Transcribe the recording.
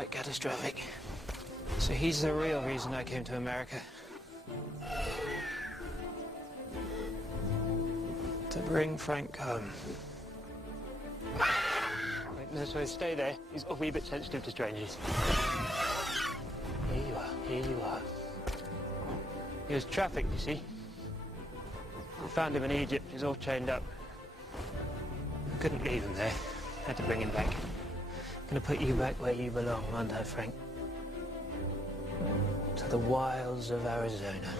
quite catastrophic. So he's the real reason I came to America. To bring Frank home. Right, no, so stay there. He's a wee bit sensitive to strangers. Here you are, here you are. He was trafficked, you see. I found him in Egypt, he's all chained up. I couldn't leave him there. Had to bring him back. Gonna put you back where you belong, aren't I, Frank? To the wilds of Arizona.